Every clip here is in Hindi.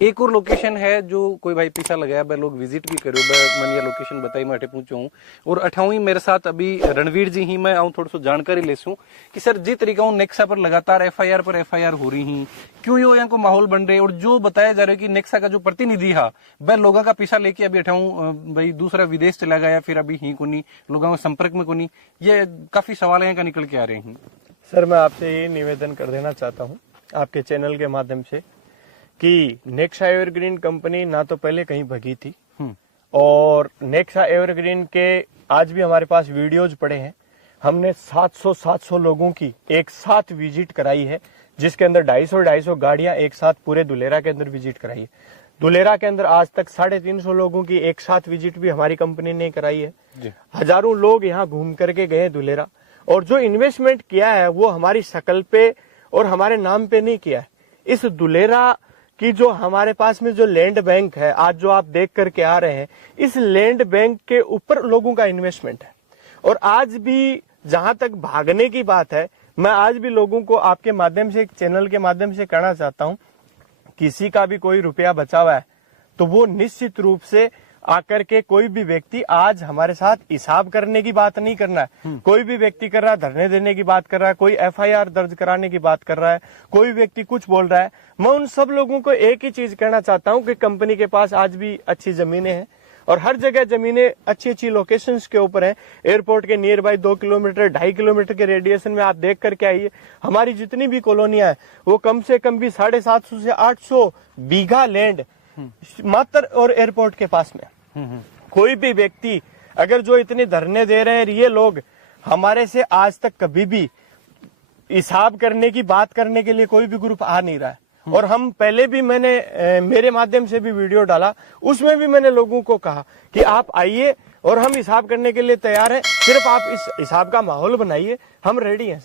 एक और लोकेशन है जो कोई भाई पीछा लगाया बे लोग विजिट भी करो बे मन ये लोकेशन बताई मैं अठे पूछूं और अठावी मेरे साथ अभी रणवीर जी ही मैं आऊं थोड़ा सा जानकारी लेसूं कि सर जिस तरीका हूं नेक्सा पर लगातार एफआईआर पर एफआईआर हो रही ही क्यों यो यहाँ को माहौल बन रहे और जो बताया जा रहा है कि नेक्सा का जो प्रतिनिधि है वह लोगों का पीछा लेके अभी अठाऊं भाई दूसरा विदेश चला गया फिर अभी ही कोनी लोगों के संपर्क में कोनी ये काफी सवाल यहाँ का निकल के आ रहे हैं। सर मैं आपसे ये निवेदन कर देना चाहता हूँ आपके चैनल के माध्यम से कि नेक्सा एवरग्रीन कंपनी ना तो पहले कहीं भगी थी और नेक्सा एवरग्रीन के आज भी हमारे पास वीडियोज पड़े हैं। हमने 700 लोगों की एक साथ विजिट कराई है, जिसके अंदर 250 गाड़ियां एक साथ पूरे दुलेरा के अंदर विजिट कराई है। दुलेरा के अंदर आज तक 350 लोगों की एक साथ विजिट भी हमारी कंपनी ने कराई है। हजारों लोग यहाँ घूम करके गए दुलेरा, और जो इन्वेस्टमेंट किया है वो हमारी शकल पे और हमारे नाम पे नहीं किया है। इस दुलेरा कि जो हमारे पास में जो लैंड बैंक है आज जो आप देख करके आ रहे हैं, इस लैंड बैंक के ऊपर लोगों का इन्वेस्टमेंट है। और आज भी जहां तक भागने की बात है, मैं आज भी लोगों को आपके माध्यम से चैनल के माध्यम से कहना चाहता हूं, किसी का भी कोई रुपया बचा हुआ है तो वो निश्चित रूप से आकर के कोई भी व्यक्ति आज हमारे साथ हिसाब करने की बात नहीं करना है। कोई भी व्यक्ति कर रहा है धरने देने की बात कर रहा है, कोई एफआईआर दर्ज कराने की बात कर रहा है, कोई व्यक्ति कुछ बोल रहा है। मैं उन सब लोगों को एक ही चीज कहना चाहता हूं कि कंपनी के पास आज भी अच्छी जमीनें हैं और हर जगह जमीनें अच्छी लोकेशंस के ऊपर हैं। एयरपोर्ट के नियर बाय 2 किलोमीटर 2.5 किलोमीटर के रेडिएशन में आप देख करके आइए। हमारी जितनी भी कॉलोनियां हैं वो कम से कम भी 750 से 800 बीघा लैंड मात्र और एयरपोर्ट के पास में। कोई भी व्यक्ति अगर जो इतने धरने दे रहे हैं, ये लोग हमारे से आज तक कभी भी हिसाब करने की बात करने के लिए कोई भी ग्रुप आ नहीं रहा है। और हम पहले भी मैंने मेरे माध्यम से भी वीडियो डाला, उसमें भी मैंने लोगों को कहा कि आप आइए और हम हिसाब करने के लिए तैयार हैं, सिर्फ आप इस हिसाब का माहौल बनाइए, हम रेडी हैं।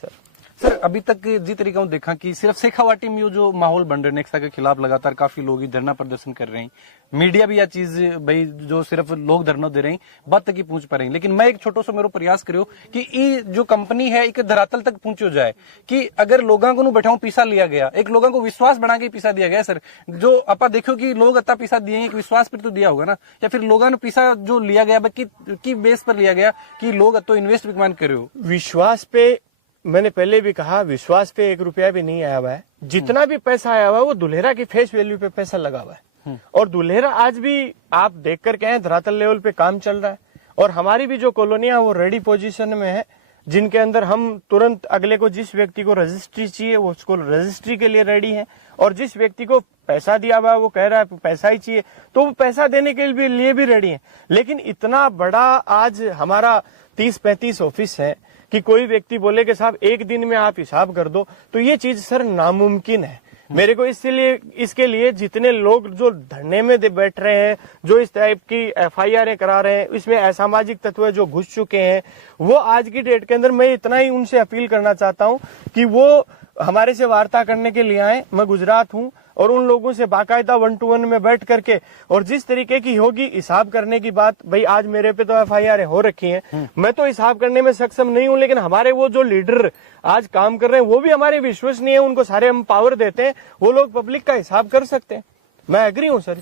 सर अभी तक जिस तरीका देखा कि सिर्फ शेखावाटी में जो माहौल बन रहा है नेक्सा के खिलाफ लगातार काफी लोग धरना प्रदर्शन कर रहे हैं, मीडिया भी यह चीज भाई जो सिर्फ लोग धरना दे रहे हैं बात तक ही पहुंच पा रहे हैं। लेकिन मैं एक छोटा सा मेरा प्रयास करो कि ये जो कंपनी है एक धरातल तक पहुंचो जाए कि अगर लोगों को बैठाऊ पीसा लिया गया, एक लोगों को विश्वास बना के पीसा दिया गया। सर जो आप देखो कि लोग अत्ता पीसा दिए एक विश्वास पर तो दिया होगा ना, या फिर लोगों ने पीसा जो लिया गया कि बेस पर लिया गया कि लोग तो इन्वेस्ट भी करे हो। विश्वास पे मैंने पहले भी कहा, विश्वास पे 1 रुपया भी नहीं आया हुआ है। जितना भी पैसा आया हुआ है वो दुल्हेरा की फेस वैल्यू पे पैसा लगा हुआ है। और दुल्हेरा आज भी आप देख कर के धरातल लेवल पे काम चल रहा है। और हमारी भी जो कॉलोनियां वो रेडी पोजीशन में है, जिनके अंदर हम तुरंत अगले को जिस व्यक्ति को रजिस्ट्री चाहिए वो उसको रजिस्ट्री के लिए रेडी है। और जिस व्यक्ति को पैसा दिया हुआ है वो कह रहा है पैसा ही चाहिए तो वो पैसा देने के लिए भी रेडी है। लेकिन इतना बड़ा आज हमारा 30-35 ऑफिस है कि कोई व्यक्ति बोले कि साहब एक दिन में आप हिसाब कर दो, तो ये चीज सर नामुमकिन है। मेरे को इसके लिए जितने लोग जो धरने में बैठ रहे हैं, जो इस टाइप की एफआईआर करा रहे हैं, इसमें असामाजिक तत्व जो घुस चुके हैं, वो आज की डेट के अंदर मैं इतना ही उनसे अपील करना चाहता हूं कि वो हमारे से वार्ता करने के लिए आए। मैं गुजरात हूं और उन लोगों से बाकायदा 1 to 1 में बैठ करके और जिस तरीके की होगी हिसाब करने की बात, भाई आज मेरे पे तो एफआईआर हो रखी है, मैं तो हिसाब करने में सक्षम नहीं हूं, लेकिन हमारे वो जो लीडर आज काम कर रहे हैं वो भी हमारे विश्वसनीय है, उनको सारे हम पावर देते हैं, वो लोग पब्लिक का हिसाब कर सकते हैं। मैं एग्री हूं सर।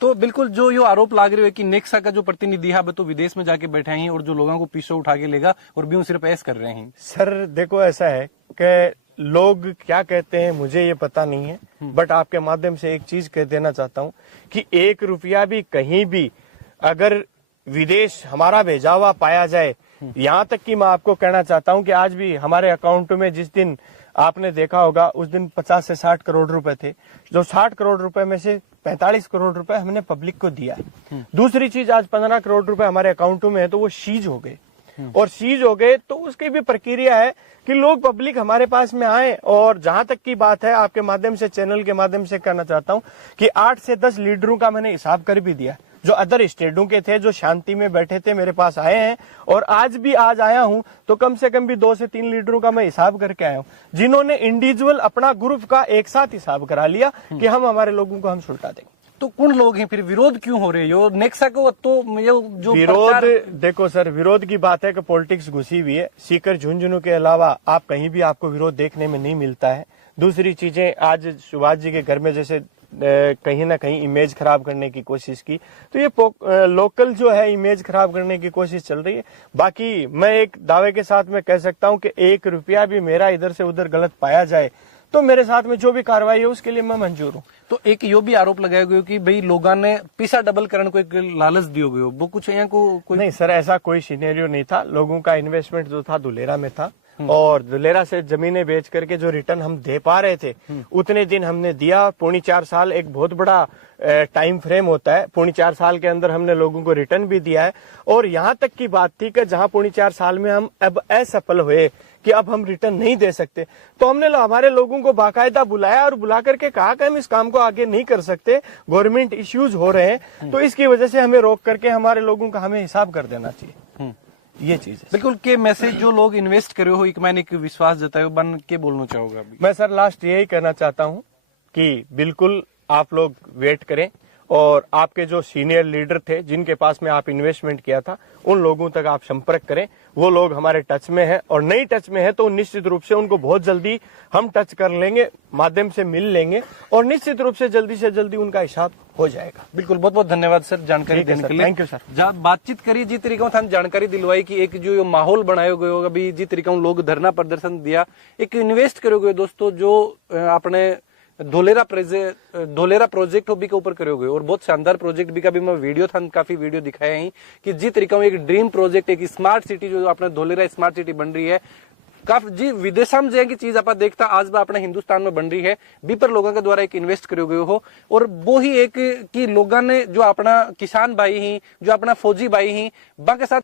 तो बिल्कुल जो ये आरोप लाग रहे हो कि नेक्सा का जो प्रतिनिधि है तो विदेश में जाके बैठे हैं और जो लोगों को पीछे उठा के लेगा और भी सिर्फ ऐस कर रहे हैं। सर देखो ऐसा है कि लोग क्या कहते हैं मुझे ये पता नहीं है, बट आपके माध्यम से एक चीज कह देना चाहता हूं कि 1 रुपया भी कहीं भी अगर विदेश हमारा भेजा हुआ पाया जाए, यहाँ तक कि मैं आपको कहना चाहता हूं कि आज भी हमारे अकाउंट में जिस दिन आपने देखा होगा उस दिन 50 से 60 करोड़ रुपए थे, जो 60 करोड़ रुपए में से 45 करोड़ रुपए हमने पब्लिक को दिया है। दूसरी चीज आज 15 करोड़ रुपए हमारे अकाउंटों में है तो वो सीज हो गए, और सीज हो गए तो उसकी भी प्रक्रिया है कि लोग पब्लिक हमारे पास में आए। और जहां तक की बात है आपके माध्यम से चैनल के माध्यम से कहना चाहता हूं कि 8 से 10 लीडरों का मैंने हिसाब कर भी दिया, जो अदर स्टेटों के थे, जो शांति में बैठे थे, मेरे पास आए हैं। और आज आया हूं तो कम से कम भी 2 से 3 लीडरों का मैं हिसाब करके आया हूं, जिन्होंने इंडिविजुअल अपना ग्रुप का एक साथ हिसाब करा लिया कि हम हमारे लोगों को हम सुलटा देंगे। तो कौन लोग हैं फिर, विरोध क्यों हो रहे हो नेक्सा को? तो ये जो विरोध देखो सर, विरोध की बात है कि पॉलिटिक्स घुसी हुई है। सीकर झुंझुनू के अलावा आप कहीं भी आपको विरोध देखने में नहीं मिलता है। दूसरी चीजें आज सुभाष जी के घर में जैसे कहीं ना कहीं इमेज खराब करने की कोशिश की। तो ये लोकल जो है इमेज खराब करने की कोशिश चल रही है। बाकी मैं एक दावे के साथ मैं कह सकता हूं कि 1 रुपया भी मेरा इधर से उधर गलत पाया जाए तो मेरे साथ में जो भी कार्रवाई है उसके लिए मैं मंजूर हूँ। तो एक यो भी आरोप लगाया गया कि भाई लोगों ने पैसा डबल करने को एक लालच दियो गयो, वो कुछ यहाँ को कोई नहीं सर, ऐसा कोई सिनेरियो नहीं था। लोगों का इन्वेस्टमेंट जो था धुलेरा में था और धुलेरा से जमीनें बेच करके जो रिटर्न हम दे पा रहे थे उतने दिन हमने दिया। 3.25 साल एक बहुत बड़ा टाइम फ्रेम होता है। 3.25 साल के अंदर हमने लोगों को रिटर्न भी दिया है। और यहाँ तक की बात थी कि जहाँ 3.25 साल में हम अब असफल हुए कि अब हम रिटर्न नहीं दे सकते, तो हमने हमारे लोगों को बाकायदा बुलाया और बुला करके कहा कि हम इस काम को आगे नहीं कर सकते, गवर्नमेंट इश्यूज हो रहे हैं, तो इसकी वजह से हमें रोक करके हमारे लोगों का हमें हिसाब कर देना चाहिए। ये चीज है बिल्कुल। के मैसेज जो लोग इन्वेस्ट करे हो एक मैंने एक विश्वास जतायो बन के बोलना चाहूंगा अभी। मैं सर लास्ट यही कहना चाहता हूं कि बिल्कुल आप लोग वेट करें और आपके जो सीनियर लीडर थे जिनके पास में आप इन्वेस्टमेंट किया था उन लोगों तक आप संपर्क करें। वो लोग हमारे टच में हैं और नहीं टच में है तो निश्चित रूप से उनको बहुत जल्दी हम टच कर लेंगे, माध्यम से मिल लेंगे और निश्चित रूप से जल्दी उनका हिसाब हो जाएगा। बिल्कुल, बहुत बहुत धन्यवाद सर जानकारी देने के लिए। Thank you sir. जब बातचीत करी जी तरीका था जानकारी दिलवाई कि एक जो माहौल बनाया गया होगा भी जी तरीका लोग धरना प्रदर्शन दिया, एक इन्वेस्ट करोगे दोस्तों जो अपने धोलेरा प्रोजेक्ट हो भी के ऊपर करोगे और बहुत शानदार प्रोजेक्ट भी का भी मैं वीडियो था काफी वीडियो दिखाया ही कि जी तरीका एक ड्रीम प्रोजेक्ट एक स्मार्ट सिटी जो अपने धोलेरा स्मार्ट सिटी बन रही है काफी जी विदेशा में जाएगी चीज आप देखता आज भी अपने हिंदुस्तान में बन रही है बी पर लोगों के द्वारा एक इन्वेस्ट करे गए हो और वो ही एक कि लोगों ने जो अपना किसान भाई ही जो अपना फौजी भाई ही बा के साथ